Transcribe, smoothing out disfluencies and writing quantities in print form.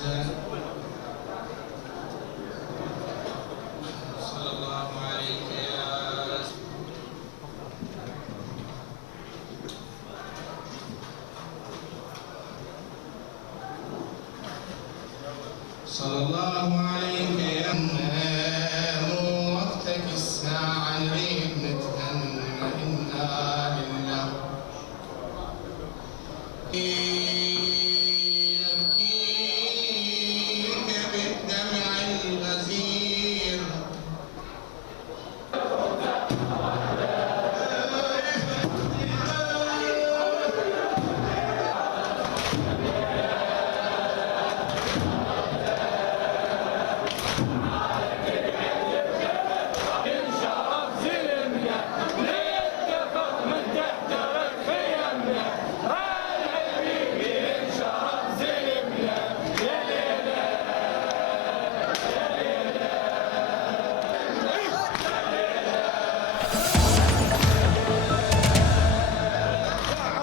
أحسن. صلى الله عليك يا صلى الله عليك يا نام وقتك الساعة اللي بنتهنى إنا لله